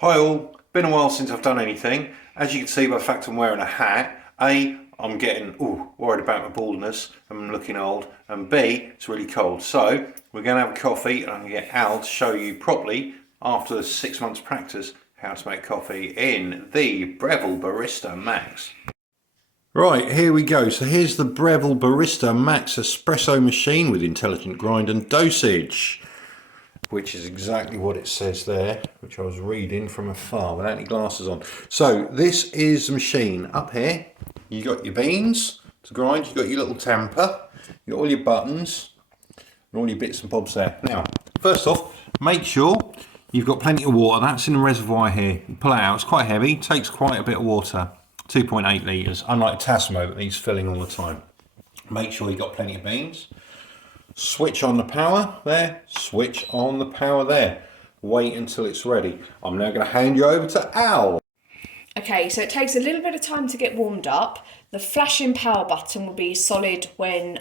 Hi all, been a while since I've done anything. As you can see by the fact I'm wearing a hat, A, I'm getting worried about my baldness and I'm looking old, and B, it's really cold. So we're going to have a coffee and I'm going to get Al to show you properly, after 6 months practice, how to make coffee in the Breville Barista Max. Right, here we go. So here's the Breville Barista Max Espresso machine with intelligent grind and dosage, which is exactly what it says there, which I was reading from afar without any glasses on. So this is the machine. Up here, you got your beans to grind, you got your little tamper, you got all your buttons, and all your bits and bobs there. Now, first off, make sure you've got plenty of water. That's in the reservoir here. You pull it out, it's quite heavy, takes quite a bit of water, 2.8 litres, unlike Tassimo that needs filling all the time. Make sure you've got plenty of beans. Switch on the power there, switch on the power there. Wait until it's ready. I'm now going to hand you over to Al. Okay, so it takes a little bit of time to get warmed up. The flashing power button will be solid when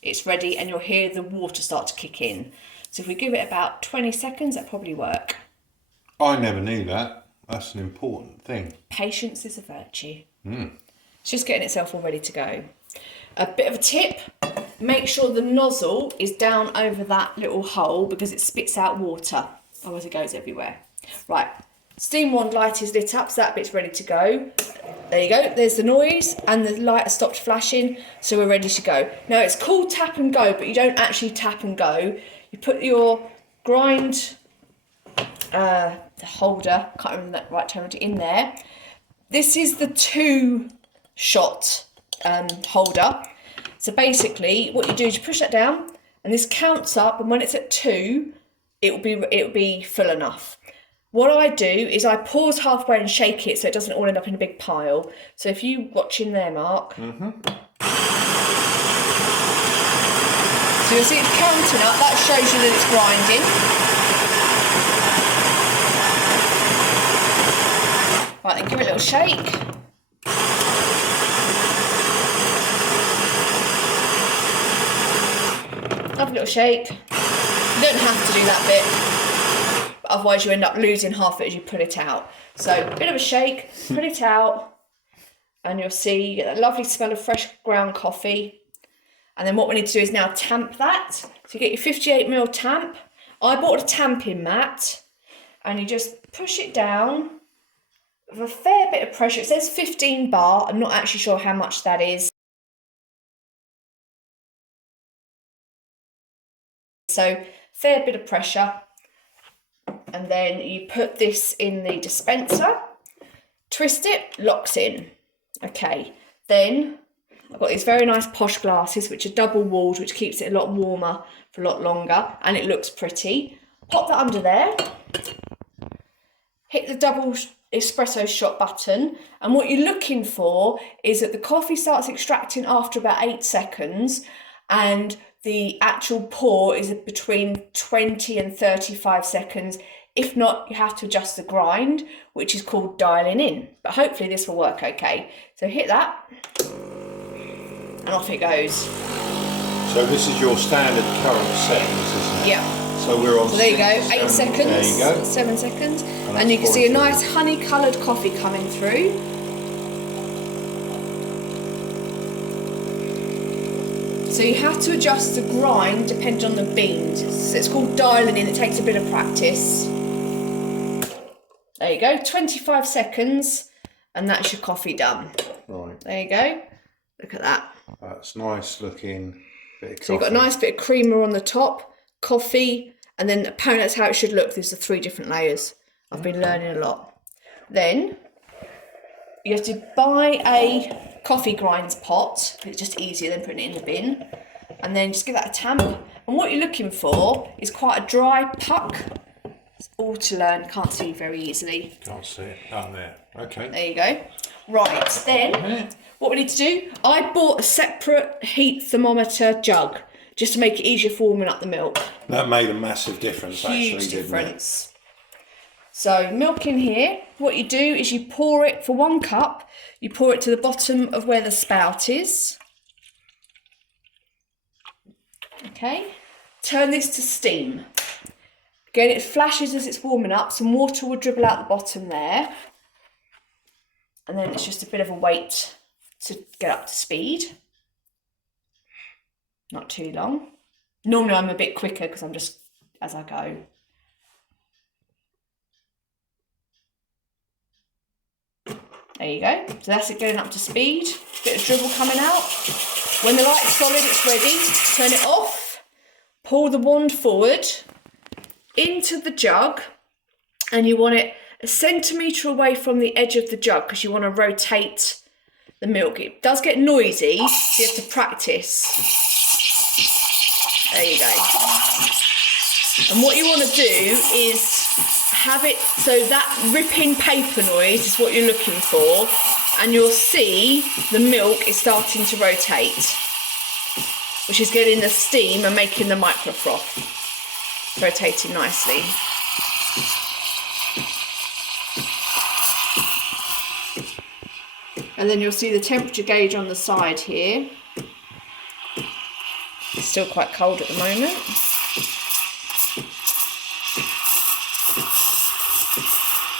it's ready and you'll hear the water start to kick in. So if we give it about 20 seconds, that'll probably work. I never knew that. That's an important thing. Patience is a virtue. It's just getting itself all ready to go. A bit of a tip, make sure the nozzle is down over that little hole because it spits out water, otherwise it goes everywhere. Right, steam wand light is lit up, so that bit's ready to go. There you go, there's the noise and the light has stopped flashing, so we're ready to go. Now it's called tap and go, but you don't actually tap and go. You put your grind the holder, can't remember that right terminology, in there. This is the 2-shot holder. So basically what you do is you push that down and this counts up, and when it's at 2 it'll be full enough. What I do is I pause halfway and shake it so it doesn't all end up in a big pile. So if you watch in there, Mark. So you'll see it's counting up, that shows you that it's grinding. Right, then give it a little shake. Have a little shake. You don't have to do that bit, but otherwise you end up losing half of it as you put it out. So a bit of a shake, put it out, and you'll see you get that lovely smell of fresh ground coffee. And then what we need to do is now tamp that. So you get your 58ml tamp. I bought a tamping mat, and you just push it down with a fair bit of pressure. It says 15 bar. I'm not actually sure how much that is. So fair bit of pressure, and then you put this in the dispenser, twist it, locks in. Okay, then I've got these very nice posh glasses which are double walled, which keeps it a lot warmer for a lot longer, and it looks pretty. Pop that under there, hit the double espresso shot button, and what you're looking for is that the coffee starts extracting after about 8 seconds, and the actual pour is between 20 and 35 seconds. If not, you have to adjust the grind, which is called dialing in. But hopefully this will work okay. So hit that, and off it goes. So this is your standard current settings, isn't it? Yeah. So we're on. So there you go, 8 seconds. There you go. 7 seconds. And you can see a nice honey-coloured coffee coming through. So you have to adjust the grind depending on the beans. So it's called dialing in, it takes a bit of practice. There you go, 25 seconds, and that's your coffee done. Right. There you go, look at that. That's nice looking bit of coffee. So you've got a nice bit of creamer on the top, coffee, and then apparently that's how it should look. There's the 3 different layers. I've been learning a lot. Then you have to buy a coffee grinds pot. It's just easier than putting it in the bin. And then just give that a tamp. And what you're looking for is quite a dry puck. It's all to learn. Can't see very easily. Can't see it. Down there. Okay. There you go. Right, then what we need to do, I bought a separate heat thermometer jug just to make it easier for warming up the milk. That made a massive difference, Huge actually, difference. So milk in here, what you do is you pour it for 1 cup, you pour it to the bottom of where the spout is. Okay, turn this to steam. Again, it flashes as it's warming up. Some water will dribble out the bottom there. And then it's just a bit of a wait to get up to speed. Not too long. Normally I'm a bit quicker because I'm just as I go. There you go. So that's it getting up to speed. Bit of dribble coming out. When the light's solid, it's ready. Turn it off. Pull the wand forward into the jug, and you want it a centimetre away from the edge of the jug because you want to rotate the milk. It does get noisy, so you have to practice. There you go. And what you want to do is have it so that ripping paper noise is what you're looking for, and you'll see the milk is starting to rotate, which is getting the steam and making the micro froth rotating nicely. And then you'll see the temperature gauge on the side here. It's still quite cold at the moment.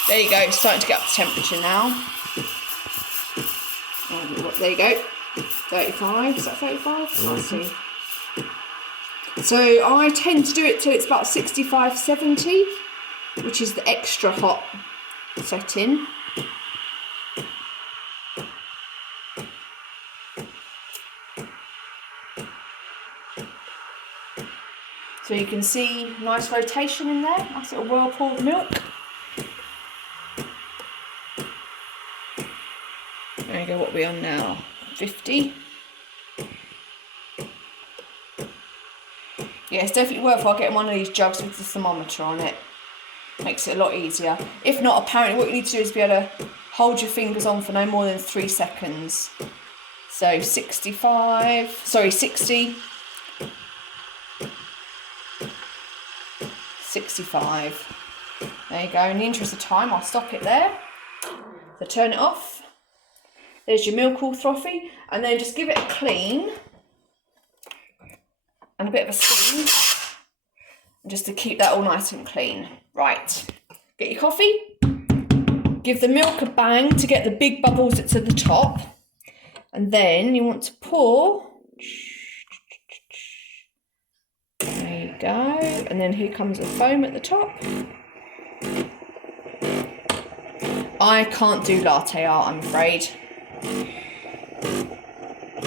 There you go, it's starting to get up to temperature now. There you go, 35, is that 35? Let's see. So I tend to do it till it's about 65, 70, which is the extra hot setting. So you can see nice rotation in there, nice little whirlpool of milk. There you go, what are we on now? 50. Yeah, it's definitely worthwhile getting one of these jugs with the thermometer on it. Makes it a lot easier. If not, apparently what you need to do is be able to hold your fingers on for no more than 3 seconds. So 60. Sixty-five. There you go. In the interest of time, I'll stop it there. So turn it off. There's your milk all frothy, and then just give it a clean and a bit of a steam, just to keep that all nice and clean. Right, get your coffee, give the milk a bang to get the big bubbles at the top, and then you want to pour. There you go, and then here comes the foam at the top. I can't do latte art, I'm afraid. There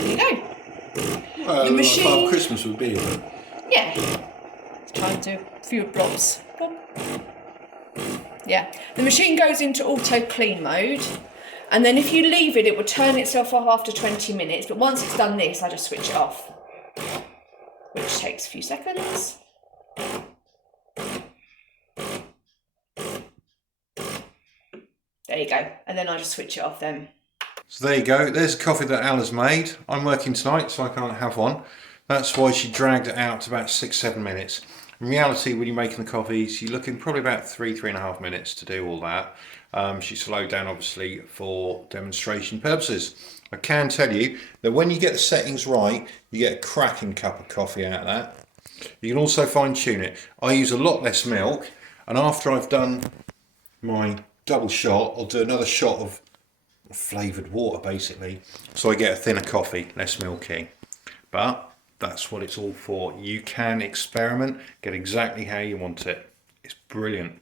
you go. Well, the machine. Father Christmas would be, isn't it? Yeah. Let's try and do a few blobs. Blob. Yeah. The machine goes into auto clean mode, and then if you leave it, it will turn itself off after 20 minutes. But once it's done this, I just switch it off, which takes a few seconds. There you go. And then I just switch it off then. So there you go, there's a coffee that Alla's made. I'm working tonight, so I can't have one. That's why she dragged it out to about 6-7 minutes. In reality, when you're making the coffees, you're looking probably about 3.5 minutes to do all that. She slowed down, obviously, for demonstration purposes. I can tell you that when you get the settings right, you get a cracking cup of coffee out of that. You can also fine tune it. I use a lot less milk, and after I've done my double shot, I'll do another shot of flavoured water basically, so I get a thinner coffee, less milky. But that's what it's all for. You can experiment, get exactly how you want it. It's brilliant.